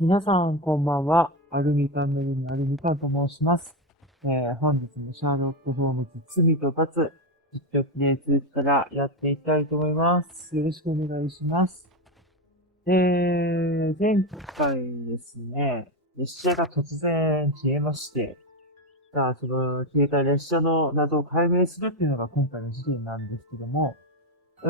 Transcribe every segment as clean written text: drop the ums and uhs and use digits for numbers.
皆さん、こんばんは。アルミ缶の上にあるみかんと申します。本日もシャーロック・ホームズ罪と罰、実況プレイ2からやっていきたいと思います。よろしくお願いします。前回ですね、列車が突然消えまして、さあ、その消えた列車の謎を解明するっていうのが今回の事件なんですけども、そ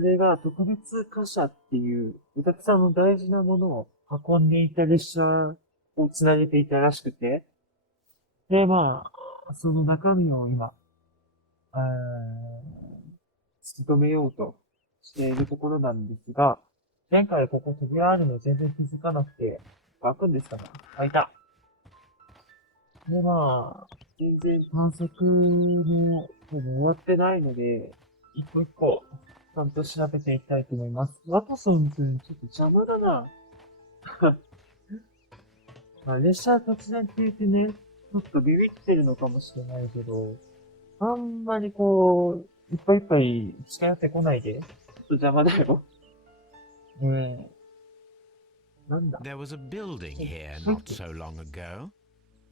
れが特別貨車っていう、お客さんの大事なものを運んでいた列車をつなげていたらしくて、で、その中身を今、突き止めようとしているところなんですが、前回ここ扉あるの全然気づかなくて、開くんですかね。開いた。で、全然探索もほぼ終わってないので、一個一個、ちゃんと調べていきたいと思います。ワトソン君、ちょっと邪魔だな。列車突然消えてね、ちょっとビビってるのかもしれないけど、あんまりいっぱいいっぱい近寄ってこないで。ちょっと邪魔だよ。ねえ、なんだ。There was a building はい、here はい、 not so long ago.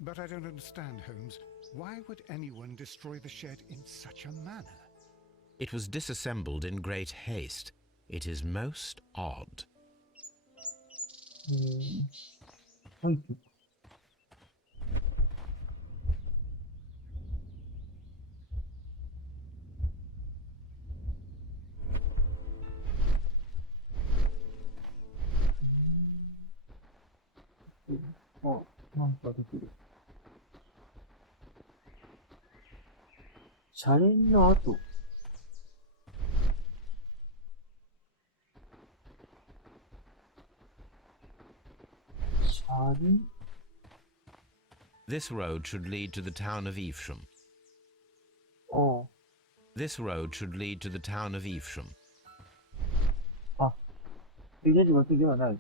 But I don't understand, Holmes. Why would anyone destroy the shed in such a manner? It was disassembled in great haste. It is most odd. はい。なんかできる。車輪の跡。車輪 This road should lead to the town of Evesham. あ This road should lead to the town of Evesham. あ。あ、逃げるわけではない。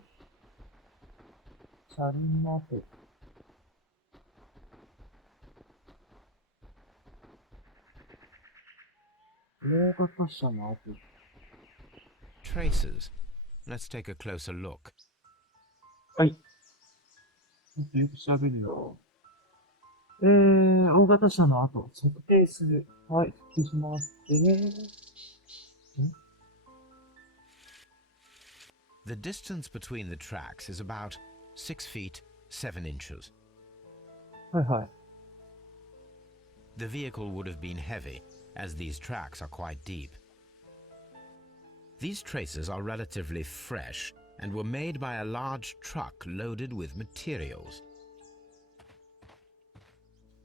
車輪の跡。大型車の跡。Traces. Let's take a closer look. はい。ちょっとよく調べるよ。大型車の跡、測定する。はい、測定します。The distance between the tracks is about 6 feet 7 inches. はいはい。The vehicle would have been heavy, as these tracks are quite deep. These traces are relatively fresh and were made by a large truck loaded with materials.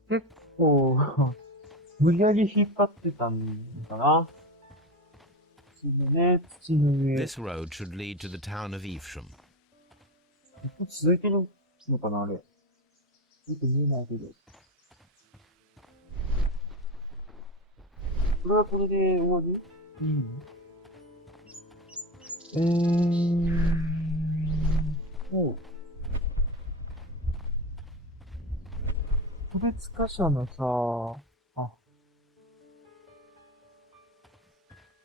結構、無理やり引っ張ってたのかな。土のね、土の上。This road should lead to the town of Evesham. ここ続いてるのかな、あれ。よく見えないけど。これはこれで終わり？うん。そう。個別貨車のさ、あ、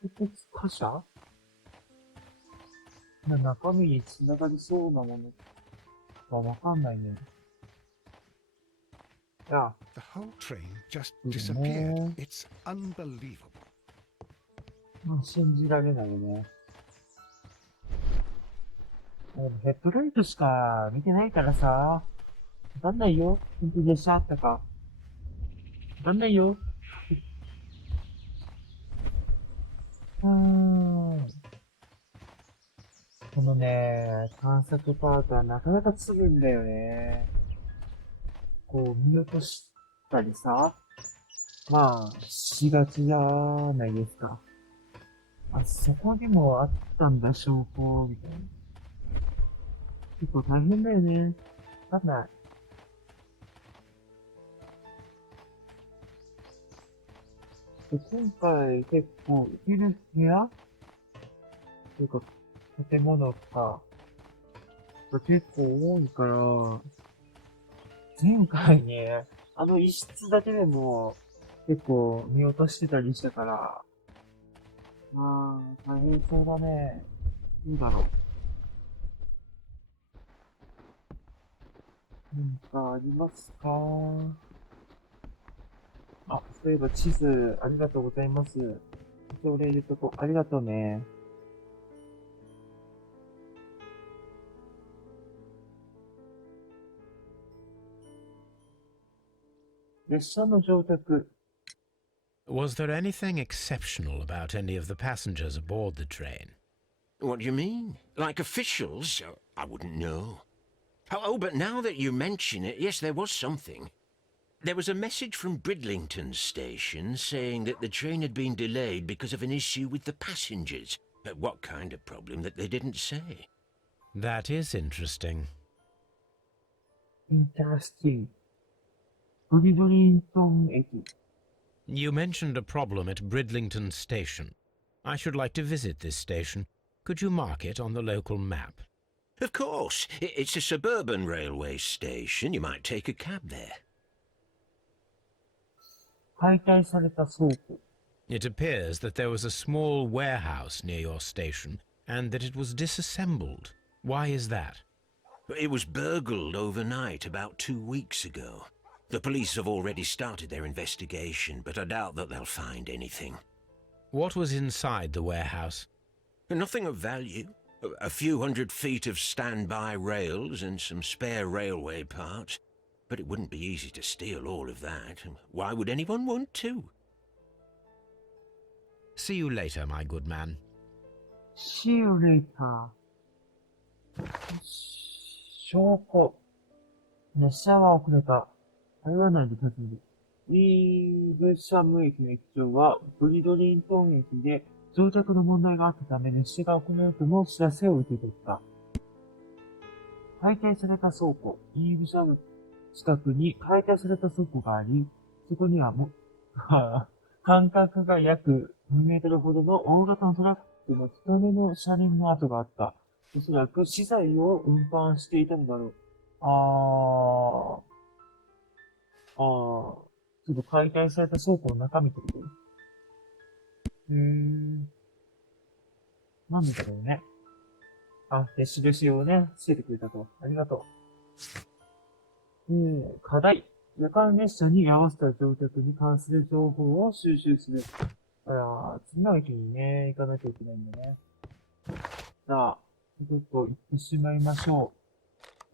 個別貨車中身に繋がりそうなものがわかんないね。いや、The whole train just そうだ disappeared. ね。It's unbelievable. 信じられないよね。ヘッドライトしか見てないからさ、わかんないよ。本当に列車あったか。わかんないよ。このね、探索パートはなかなかつるんだよね。見落としたりさ、しがちじゃないですか。あ、そこにもあったんだ、証拠、みたいな。結構大変だよね。わかんない。で、今回結構いる部屋というか、建物とかが結構多いから、前回ね、あの一室だけでも結構見落としてたりしたから、大変そうだね。いいだろう。何かありますか？あ、そういえば地図、ありがとうございます。それ入れとこ、ありがとうね。列車の乗客。Was there anything exceptional about any of the passengers aboard the train? What do you mean? Like officials? I wouldn't know. Oh, but now that you mention it, yes, there was something. There was a message from Bridlington station saying that the train had been delayed because of an issue with the passengers. But what kind of problem that they didn't say? That is interesting. Interesting. ブリドリントン駅。You mentioned a problem at Bridlington station. I should like to visit this station. Could you mark it on the local map? Of course. It's a suburban railway station. You might take a cab there. 解体された倉庫。It appears that there was a small warehouse near your station and that it was disassembled. Why is that? It was burgled overnight about 2 weeks ago. The police have already started their investigation, but I doubt that they'll find anything. What was inside the warehouse? Nothing of value. A few hundred feet of standby rails and some spare railway parts. But it wouldn't be easy to steal all of that. Why would anyone want to? See you later, my good man. See you later. 証拠。列車は遅れた。台湾内で立つる。ウィーブシャム駅の駅長は、ブリドリントン駅で乗客の問題があったため列車が遅れるとの知らせを受け取った。解体された倉庫。ウィーブシャム近くに解体された倉庫があり、そこには間隔が約2メートルほどの大型のトラックの太めの車輪の跡があった。おそらく資材を運搬していたのだろう。ちょっと解体された倉庫の中身ってこと？なんだろうね。印をね、つけてくれたと。ありがとう。課題。夜間列車に合わせた乗客に関する情報を収集する。次の駅にね、行かなきゃいけないんだね。さあ、ちょっと行ってしまいましょ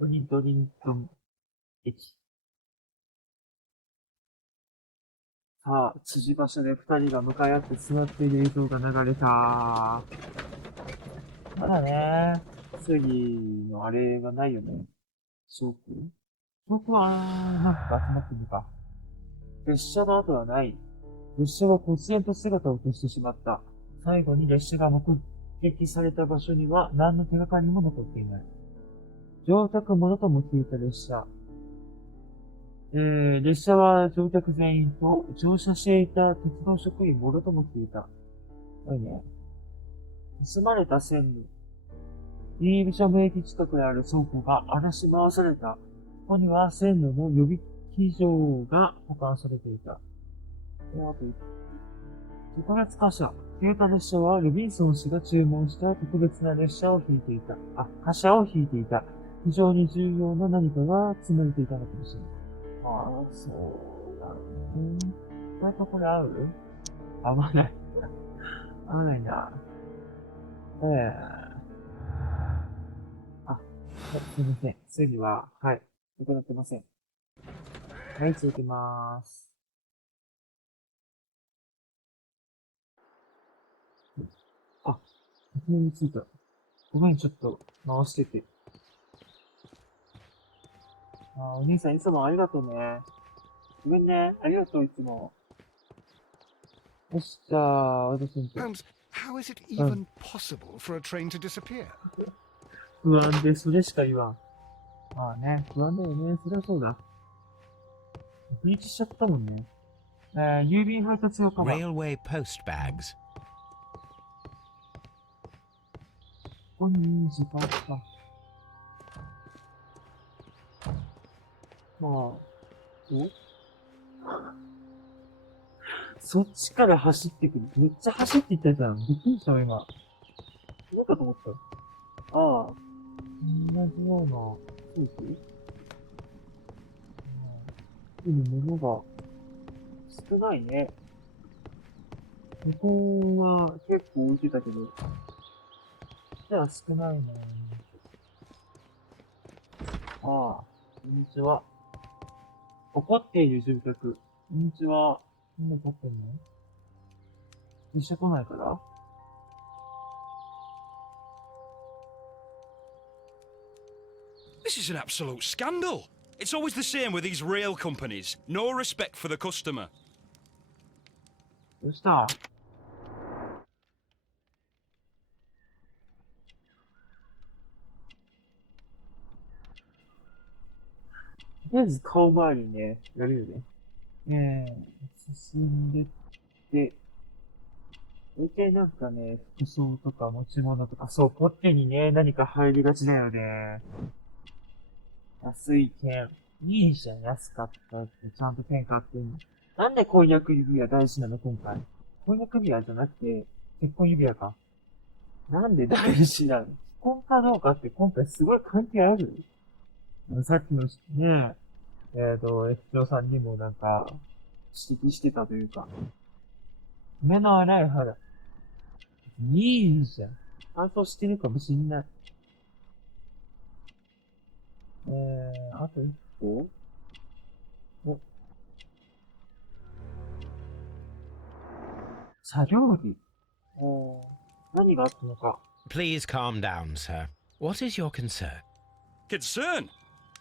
う。ブリドリントン駅。さあ、辻場所で二人が向かい合って座っている映像が流れた。まだね、次のあれがないよね。証拠は、なんか集まってるのか。列車の後はない。列車は忽然と姿を消してしまった。最後に列車が目撃された場所には何の手がかりも残っていない。乗客ものとも消えた列車。列車は乗客全員と乗車していた鉄道職員もろとも消えた。いいね。盗まれた線路。イーブシャム駅近くにある倉庫が荒らし回された。ここには線路の予備機場が保管されていた。特別貨車。消えた列車はルビンソン氏が注文した特別な列車を引いていた。貨車を引いていた。非常に重要な何かが積まれていたのかもしれない。そうだね。これとこれ合う？合わない。合わないな。すいません。次は、伺ってません。はい、続けまーす。説明についた。ごめん、ちょっと、回してて。お兄さんいつもありがとうね。ごめんね。ありがとう、いつも。よし、じゃあ、私に。Holmes, how is it even possible for a train to disappear? 不安で、それしか言わん。不安だよね。そりゃそうだ。不意しちゃったもんね。郵便配達用カバン。Railway post bags. ここに時間か。そっちから走ってくる。めっちゃ走っていったじゃん。びっくりしたわ、今。どうかと思った。同じような、スープものが少ないね。ここは結構置いてたけど、じゃあ少ないな。ああ、こんにちは。怒っている住宅。こんにちは。なんで怒ってんの？一緒来ないから？ This is an absolute scandal. It's always the same with these rail companies. No respect for the customer. どうした？とりあえず顔周りね、やるよね。進んでって、大体なんかね、服装とか持ち物とか、そう、ポッケにね、何か入りがちだよね。安い剣。いいじゃん、安かったって、ちゃんと剣買ってんの。なんで婚約指輪大事なの、今回。婚約指輪じゃなくて、結婚指輪か。なんで大事なの？既婚かどうかって今回すごい関係ある？さっきのね、駅長さんにもなんか、指摘してたというか、目の粗い肌。いいじゃん。乾燥してるかもしんない。あと一個？お、作業着。何があったのか。Please calm down, sir. What is your concern? Concern?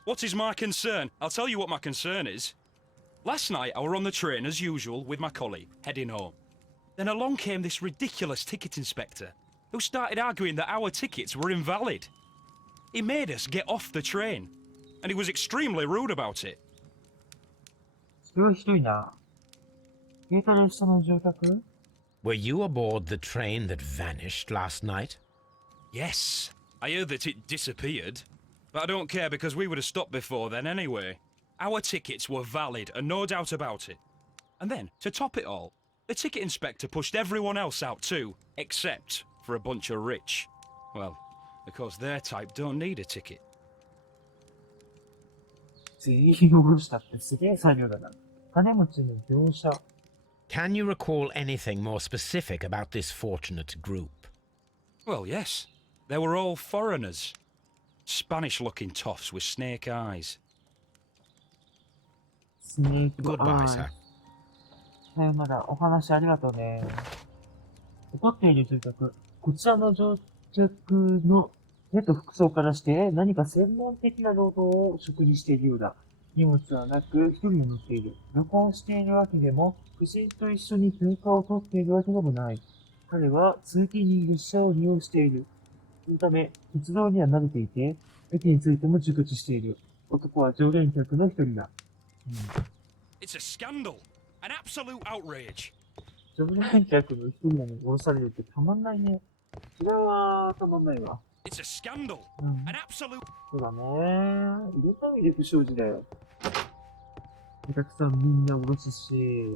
What is my concern? I'll tell you what my concern is. Last night I were on the train as usual with my colleague, heading home. Then along came this ridiculous ticket inspector, who started arguing that our tickets were invalid. He made us get off the train, and he was extremely rude about it. それはひどいな。消えた列車の住宅？ Were you aboard the train that vanished last night? Yes, I heard that it disappeared. But I don't care because we would have stopped before then anyway. Our tickets were valid and no doubt about it. And then, to top it all, the ticket inspector pushed everyone else out too, except for a bunch of rich. Well, of course their type don't need a ticket. 全員下ろしたってすげえ作業だな。金持ちの業者。Can you recall anything more specific about this fortunate group? Well, yes. They were all foreigners. Spanish-looking toffs with snake eyes. スネーク Goodbye, sir. さよなら、お話ありがとうね。怒っている住宅。こちらの乗客の手と服装からして何か専門的な労働を職にしているようだ。荷物はなく、一人を乗っている。旅行しているわけでも、夫人と一緒に休暇を取っているわけでもない。彼は通勤に列車を利用している。そのため、鉄道には慣れていて、駅についても熟知している。男は常連客の一人だ。It's a scandal! An absolute outrage! 常連客の一人なのに降ろされるってたまんないね。それはたまんないわ。It's a scandal! An absolute... そうだね。入れた意味で不祥事だよ。お客さんみんな降ろすし、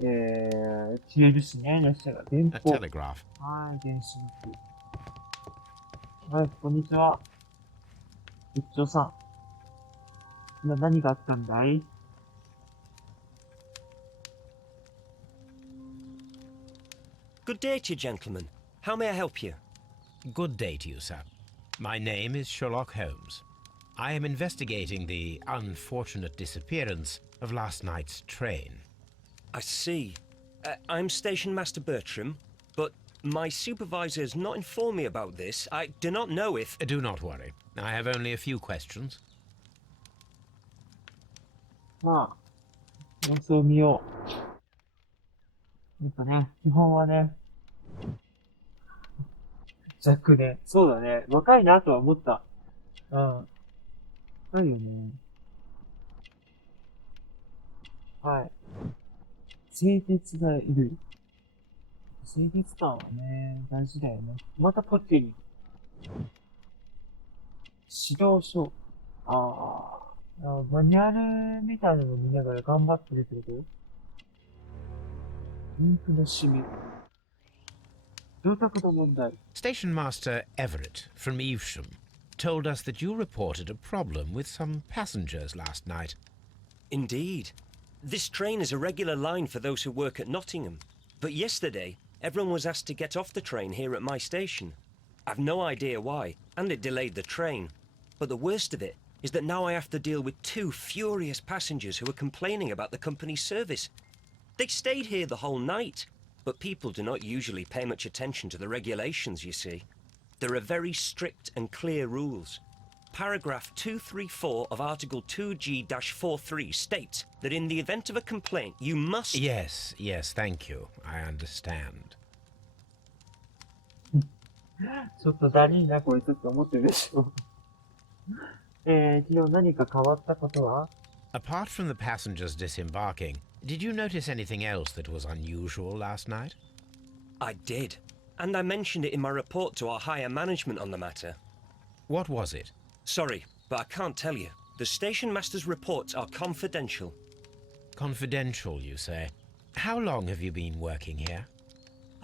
消えるしね、列車が。電 A 報。 telegraph. はい、電信機。はい、こんにちは。駅長さん。今何があったんだい？ Good day to you, gentlemen. How may I help you? Good day to you, sir. My name is Sherlock Holmes. I am investigating the unfortunate disappearance of last night's train. I see. I'm Station Master Bertram, but my supervisor has not informed me about this. I do not know if... Do not worry. I have only a few questions. まあ、様子を見よう。やっぱね、基本はね、若年。そうだね。若いなとは思った。うん。若いよね。はい。清潔がいる。清潔感はね、大事だよね。またポッケに。指導書。マニュアルみたいなの見ながら頑張ってるってこと？インクの締め。乗客の問題。 Station Master Everett from Evesham told us that you reported a problem with some passengers last night. Indeed. This train is a regular line for those who work at Nottingham. But yesterday, everyone was asked to get off the train here at my station. I've no idea why, and it delayed the train. But the worst of it is that now I have to deal with two furious passengers who are complaining about the company's service. They stayed here the whole night, but people do not usually pay much attention to the regulations, you see. There are very strict and clear rules. Paragraph 234 of Article 2G-43 states that in the event of a complaint, you must... Yes, thank you. I understand. ちょっとだりーなこいつって思ってるでしょ。昨日何か変わったことは？ Apart from the passengers disembarking, did you notice anything else that was unusual last night? I did. And I mentioned it in my report to our higher management on the matter. What was it? Sorry, but I can't tell you. The station master's reports are confidential. Confidential, you say? How long have you been working here?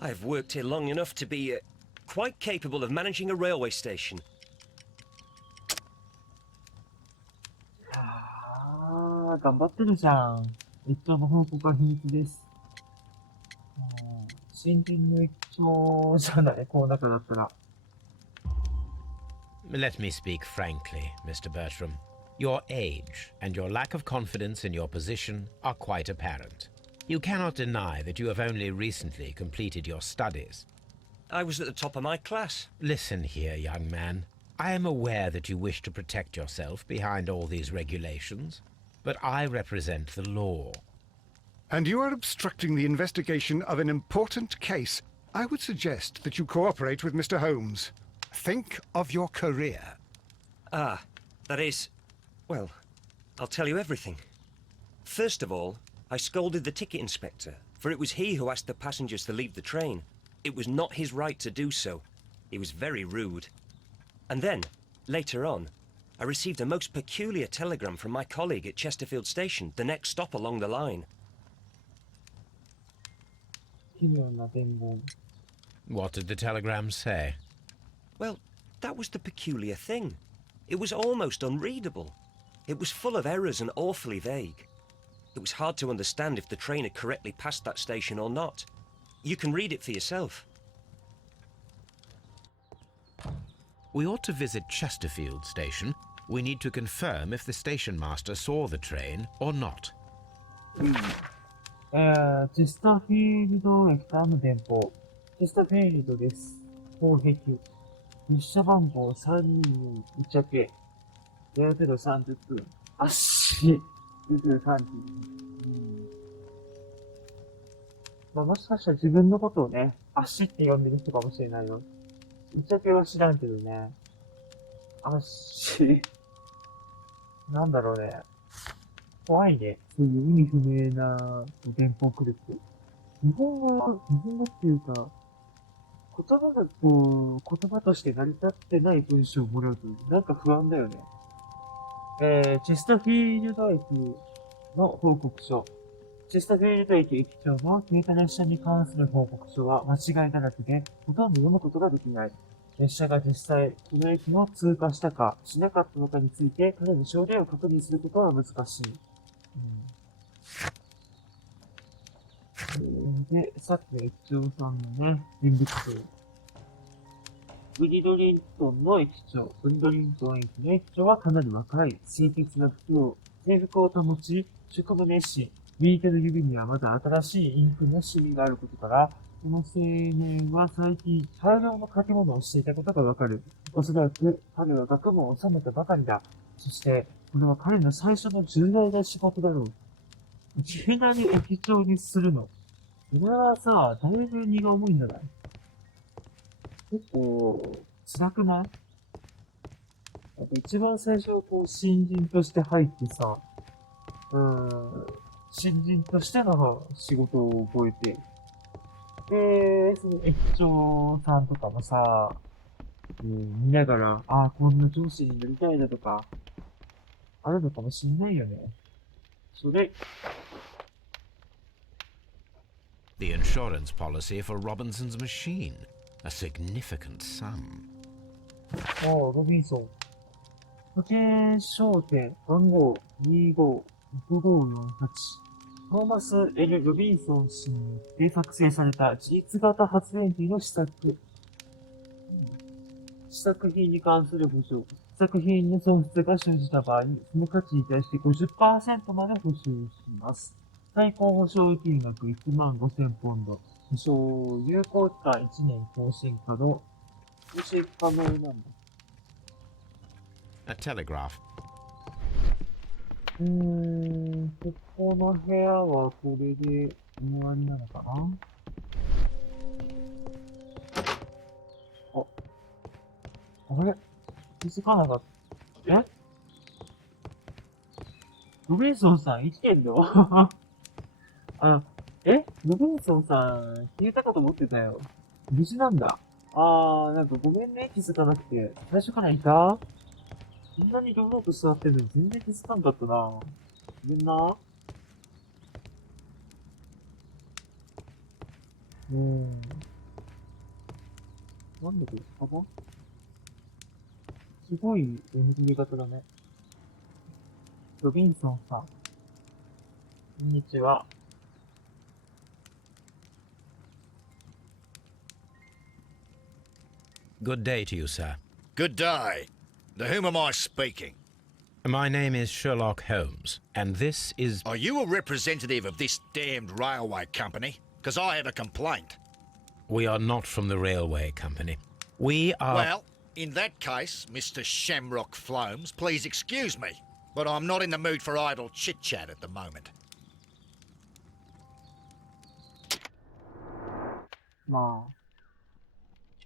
I've worked here long enough to be quite capable of managing a railway station. 頑張ってるじゃん。駅長の報告は秘密です。新人の駅長じゃない、この中だったら。Let me speak frankly, Mr. Bertram. Your age and your lack of confidence in your position are quite apparent. You cannot deny that you have only recently completed your studies. I was at the top of my class. Listen here, young man. I am aware that you wish to protect yourself behind all these regulations, but I represent the law. And you are obstructing the investigation of an important case. I would suggest that you cooperate with Mr. Holmes. Think of your career. Ah, that is... Well, I'll tell you everything. First of all, I scolded the ticket inspector, for it was he who asked the passengers to leave the train. It was not his right to do so. He was very rude. And then, later on, I received a most peculiar telegram from my colleague at Chesterfield Station, the next stop along the line. 奇妙な伝言。 What did the telegram say? Well, that was the peculiar thing. It was almost unreadable. It was full of errors and awfully vague. It was hard to understand if the train had correctly passed that station or not. You can read it for yourself. We ought to visit Chesterfield Station. We need to confirm if the station master saw the train or not. チェスターフィールド駅からの電報。チェスターフィールドです。砲壁。列車番号322打ち明け。0030分。あっし。23時。まあ、もしかしたら自分のことをね、アッシって呼んでる人かもしれないよ。打ち明けは知らんけどね。アッシ。なんだろうね。怖いね。そういう意味不明な電報来るって。日本語っていうか、言葉がこう、言葉として成り立ってない文章をもらうと、なんか不安だよね。チェスターフィールド駅の報告書。チェスターフィールド駅駅長の消えた列車に関する報告書は間違いだらけで、ほとんど読むことができない。列車が実際、この駅を通過したか、しなかったのかについて、かなり証言を確認することは難しい。で、さっきの駅長さんのね、人物像。ブリドリントンの駅長。ブリドリントン駅の駅長はかなり若い。清潔な制服を保ち、職務熱心。右手の指にはまだ新しいインクのシミがあることから、この青年は最近大量の書き物をしていたことがわかる。おそらく彼は学問を収めたばかりだ。そして、これは彼の最初の重大な仕事だろう。いきなり駅長にするの。それはさ、だいぶ荷が重いんじゃない？結構、辛くない？一番最初はこう、新人として入ってさ、新人としての仕事を覚えて、で、その駅長さんとかもさ、見ながら、ああ、こんな上司になりたいなとか、あるのかもしんないよね。それ、The insurance policy for Robinson's machine. A significant sum. ロビンソン。保険証券番号25 6548。トーマス・エル・ロビンソン氏によって作成された自立型発電機の試作品に関する保証。試作品に損失が生じた場合、その価値に対して 50% まで保証します。最高保証金額15,000ポンド。保証有効期間1年更新可能。更新可能なんだ。A telegraph. ここの部屋はこれで終わりなのかな。あれ気づかなかった。ロビンソンさん生きてんのロビンソンさん消えたかと思ってたよ。無事なんだ。なんかごめんね、気づかなくて。最初からいた？こんなに堂々と座ってるのに全然気づかんかったな。ごめんな。なんだこれ、カバン？すごい NG 型だね。ロビンソンさん。こんにちは。Good day to you, sir. Good day. To whom am I speaking? My name is Sherlock Holmes, and this is... Are you a representative of this damned railway company? Because I have a complaint. We are not from the railway company. We are... Well, in that case, Mr. Shamrock Flomes, please excuse me, but I'm not in the mood for idle chit-chat at the moment. まあ、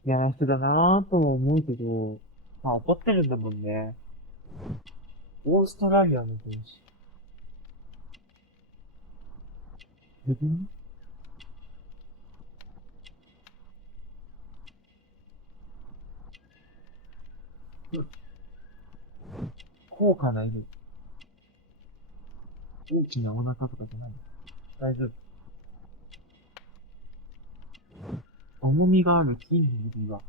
嫌な人だなぁとも思うけど、まあ怒ってるんだもんね。オーストラリアの帽子。高価な色。大きなお腹とかじゃない。大丈夫。重みがある金の指輪。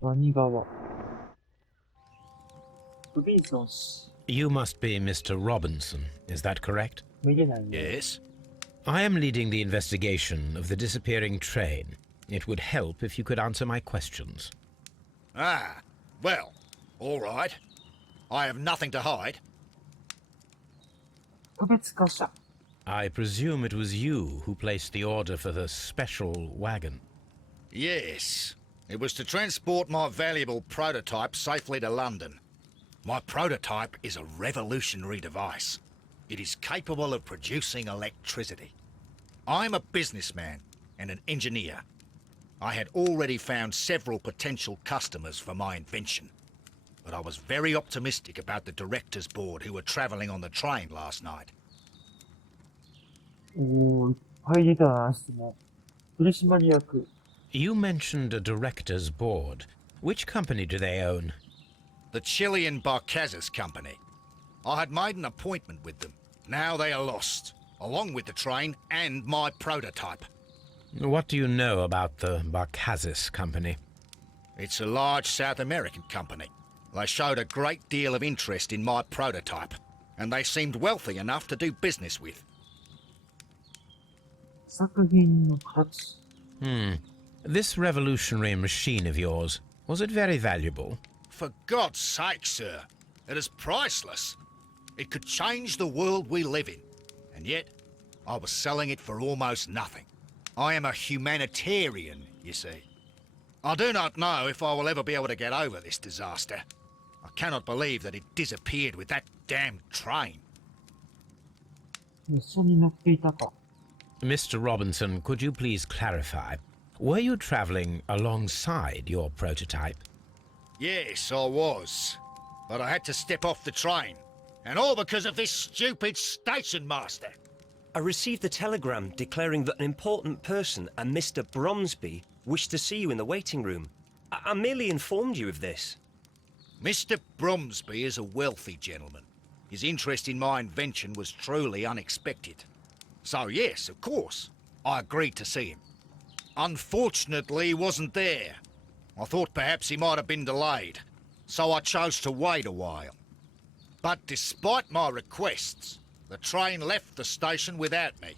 ワニ側。ロビンソン氏。You must be Mr. Robinson, is that correct? 見れないね。 Yes? I am leading the investigation of the disappearing train. It would help if you could answer my questions. Ah, well, all right. I have nothing to hide. 特別化した。I presume it was you who placed the order for the special wagon. Yes. It was to transport my valuable prototype safely to London. My prototype is a revolutionary device. It is capable of producing electricity. I'm a businessman and an engineer. I had already found several potential customers for my invention. But I was very optimistic about the directors' board who were travelling on the train last night. いっぱい出たな、質問。取締役。You mentioned a director's board. Which company do they own? The Chilean Barcazas Company. I had made an appointment with them. Now they are lost, along with the train and my prototype. What do you know about the Barcazas company? It's a large South American company. They showed a great deal of interest in my prototype, and they seemed wealthy enough to do business with. 作品の価値。This revolutionary machine of yours, was it very valuable? For God's sake, sir, it is priceless. It could change the world we live in, and yet I was selling it for almost nothing. I am a humanitarian, you see. I do not know if I will ever be able to get over this disaster. I cannot believe that it disappeared with that damned train. 一緒に乗っていたか。 Mr. Robinson, could you please clarify? Were you traveling alongside your prototype? Yes, I was. But I had to step off the train. And all because of this stupid station master. I received a telegram declaring that an important person, a Mr. Bromsby, wished to see you in the waiting room. I merely informed you of this. Mr. Bromsby is a wealthy gentleman. His interest in my invention was truly unexpected. So yes, of course, I agreed to see him. Unfortunately, he wasn't there. I thought perhaps he might have been delayed, so I chose to wait a while. But despite my requests, the train left the station without me.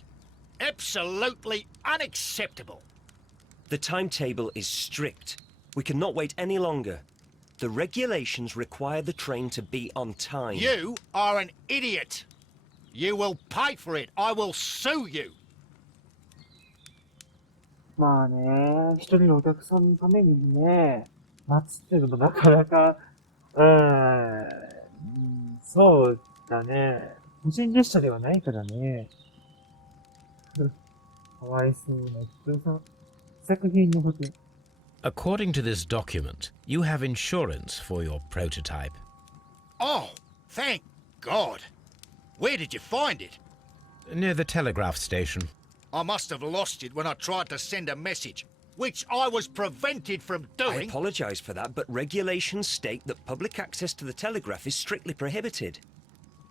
Absolutely unacceptable. The timetable is strict. We cannot wait any longer. The regulations require the train to be on time. You are an idiot. You will pay for it. I will sue you. まあね、一人のお客さんのためにね、待つっていうのもなかなか、そうだね。個人列車ではないからね。かわいそうな人さん。作品のこと。According to this document, you have insurance for your prototype. Oh, thank God. Where did you find it? Near the telegraph station. I must have lost it when I tried to send a message, which I was prevented from I doing. apologise for that, but regulations state that public access to the telegraph is strictly prohibited.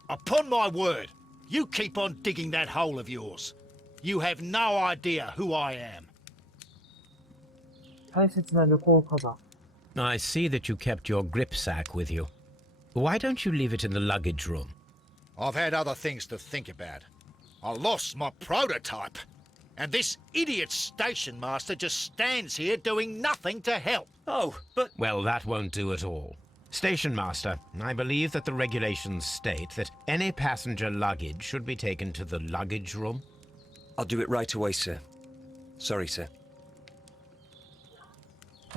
Upon my word, you keep on digging that hole of yours. You have no idea who I am. 大切な旅行カバー。I see that you kept your grip sack with you. Why don't you leave it in the luggage room? I've had other things to think about. I lost my prototype. And this idiot station master just stands here doing nothing to help. Oh, but... Well, that won't do at all. Station master, I believe that the regulations state that any passenger luggage should be taken to the luggage room. I'll do it right away, sir. Sorry, sir.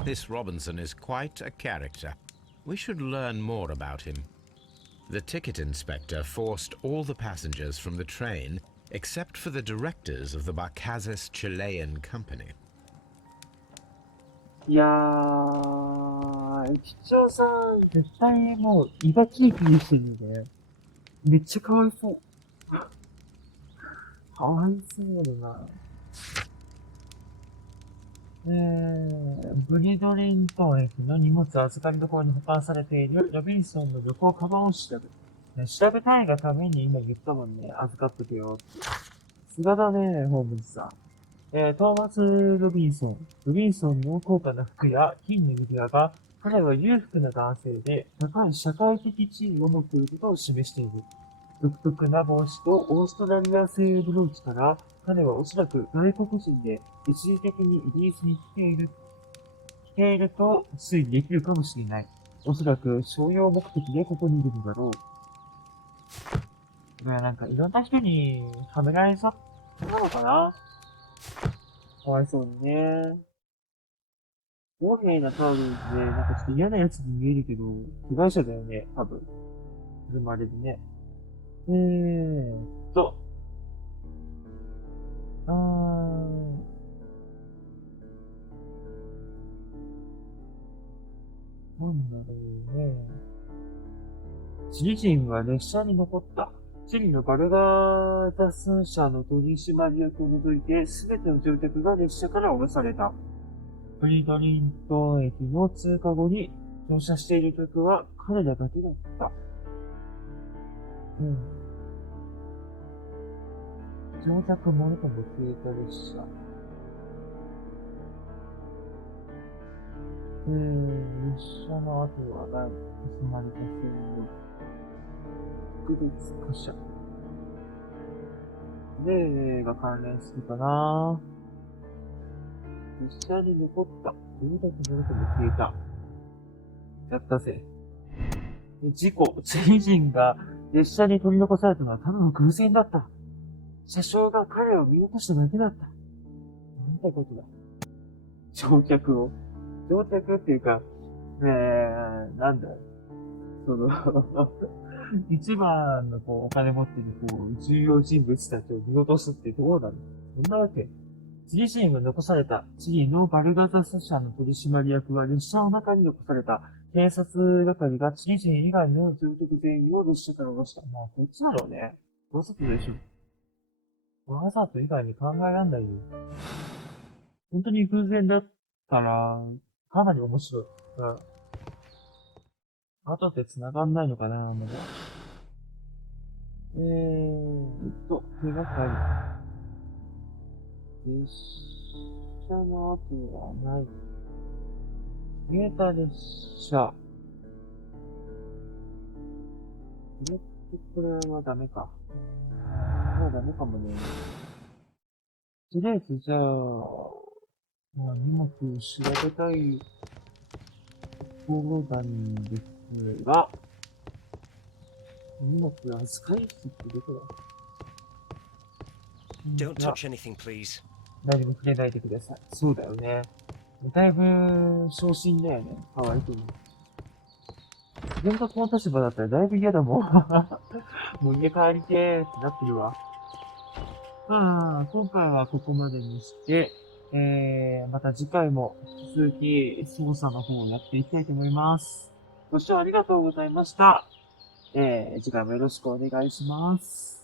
This Robinson is quite a character. We should learn more about him. The ticket inspector forced all the passengers from the train except for the directors of the Barcazes Chilean Company. いやー、駅長さん、絶対もう胃がキーキーしてるんで、めっちゃかわいそう。かわいそうだな。ブリドリントン駅の荷物預かり所に保管されているロビンソンの旅行カバンを調べる。ね、調べたいがために今言ったもんね、預かっとけよって。さすがだね、ホームズさん。トーマス・ロビンソン。ロビンソンの高価な服や金の指輪が、彼は裕福な男性で高い社会的地位を持っていることを示している。独特な帽子とオーストラリア製ブローチから、彼はおそらく外国人で一時的にイギリスに来ていると推理できるかもしれない。おそらく商用目的でここにいるのだろう。これはなんかいろんな人にはめられちゃったのかな？かわいそうにね。公平なタールで、なんかちょっと嫌な奴に見えるけど、被害者だよね、多分。車でね。と。なんだろうね。チリ人は列車に残った。チリのバルガーザス社の取締役を除いて、すべての乗客が列車から降ろされた。ブリドリントン駅の通過後に乗車している客は彼らだけだった。乗客もろとも消えた列車。列車の後はない。盗まれた線路。特別箇所。例が関連するかな。列車に残った。乗客もろとも消えた。やったぜ。事故。チリ人が列車に取り残されたのはただの偶然だった。車掌が彼を見落としただけだった。なんてことだ。乗客っていうか、なんだよ。一番のお金持ってる重要人物たちを見落とすってどうなの？そんなわけ。チリ人が残された。チリのバルガザス社の取締役は列車の中に残された。警察係がチリ人以外の乗客全員を列車から降ろした。まあ、こっちだろうね。わざとでしょ。わざと以外に考えらんないよ。本当に偶然だったら、かなり面白い。後で繋がんないのかな、まだ。手がかり。列車の後はない。データ列車。これはダメか。これはダメかもね。とりあえずじゃあ、まあ、荷物を調べたいところなんですが、荷物預かり室ってどこだ？ Don't touch anything, please. 何も触れないでください。そうだよね。だいぶ、昇進だよね。かわいそうに。自分がこの立場だったらだいぶ嫌だもん。もう家帰りてーってなってるわ。まあ、今回はここまでにして、また次回も引き続き操作の方をやっていきたいと思います。ご視聴ありがとうございました。次回もよろしくお願いします。